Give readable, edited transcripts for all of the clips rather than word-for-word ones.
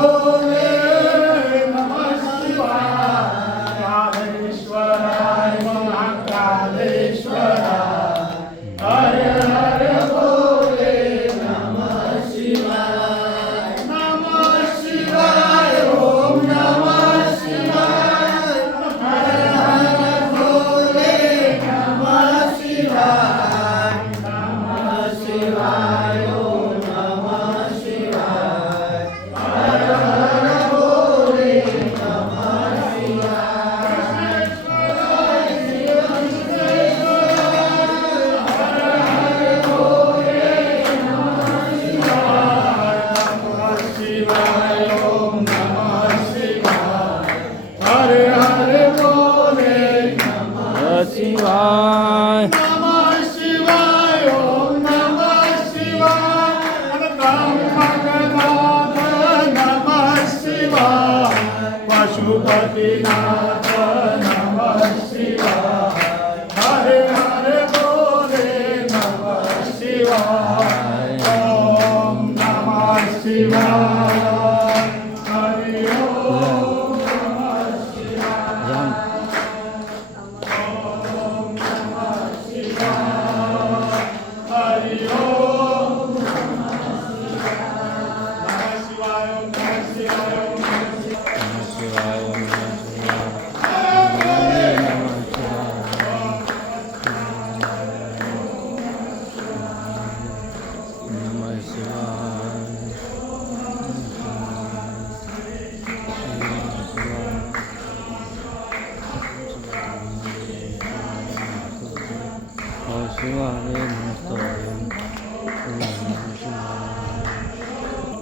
ભોલે નમઃ શિવાય કાલેશ્વરાય મહાકાલેશ્વરાય હરે હરે ભોલે નમઃ શિવાય ઓમ નમઃ શિવાય હરે હરે ભોલે નમઃ શિવાય ઓમ નમઃ શિવાય હરે હરે ભોલે નમઃ શિવાય ઓમ નમઃ શિવાય હરે હરે ભોલે નમઃ શિવાય નમઃ શિવાય ઓમ નમઃ શિવાય બ્રહ્મગનાથ નમઃ શિવાય પશુપતિનાથ નમઃ શિવાય હરે હરે ભોલે નમઃ શિવાય ઓમ નમઃ શિવાય હરિ ઓમ નમઃ શિવાય ઓમ નમઃ શિવાય હરિ ઓમ નમઃ શિવાય ઓમ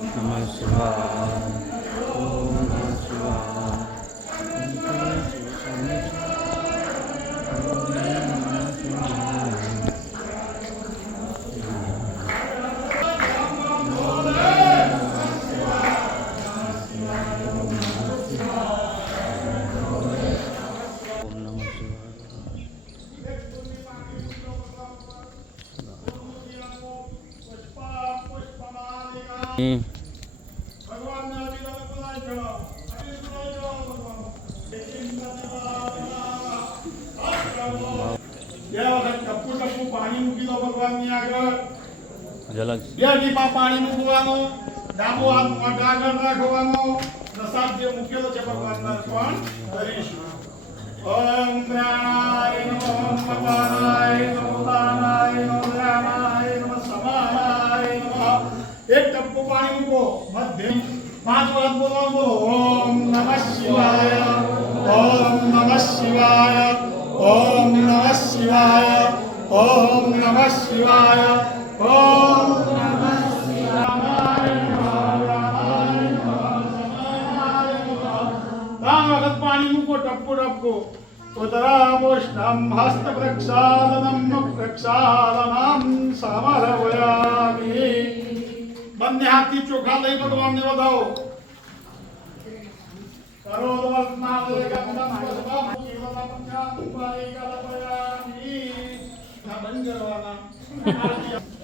નમઃ શિવાય ઓમ નમઃ શિવાય ભગવાનના અભિલાષ બોલાય છો અભિલાષ બોલાય છો બે વખત ટપુ ટપુ પાણી મૂકી દો ભગવાનની આગળ ઝલક બે ટીપા પાણી મૂકવાનું ડાબો હાથ મોઢા આગળ રાખવાનો પ્રસાદ જે મૂકેલો છે ભગવાનના અર્પણ કરીશું ઓમ પ્રાણાય નમઃ મપાનાય નમો દાનાય નમો ધ્યાનાય નમઃ સમાનાય નમઃ એક ટપકું પાણી મૂકો મધ્ય 5 વખત બોલો ઓમ નમઃ શિવાય ઓમ નમઃ શિવાય ઓમ નમઃ શિવાય ઓમ નમઃ શિવાય ઓમ નમઃ શિવાય વખત પાણી મૂકો ટપકું ટપકું ઉદરામોષ્ણમ હસ્ત પ્રક્ષાલનમ પ્રક્ષાલનમ સમર્પયામિ બંને હાથથી ચોખા લઈ ભગવાનને વધાવો બંધ કરવાના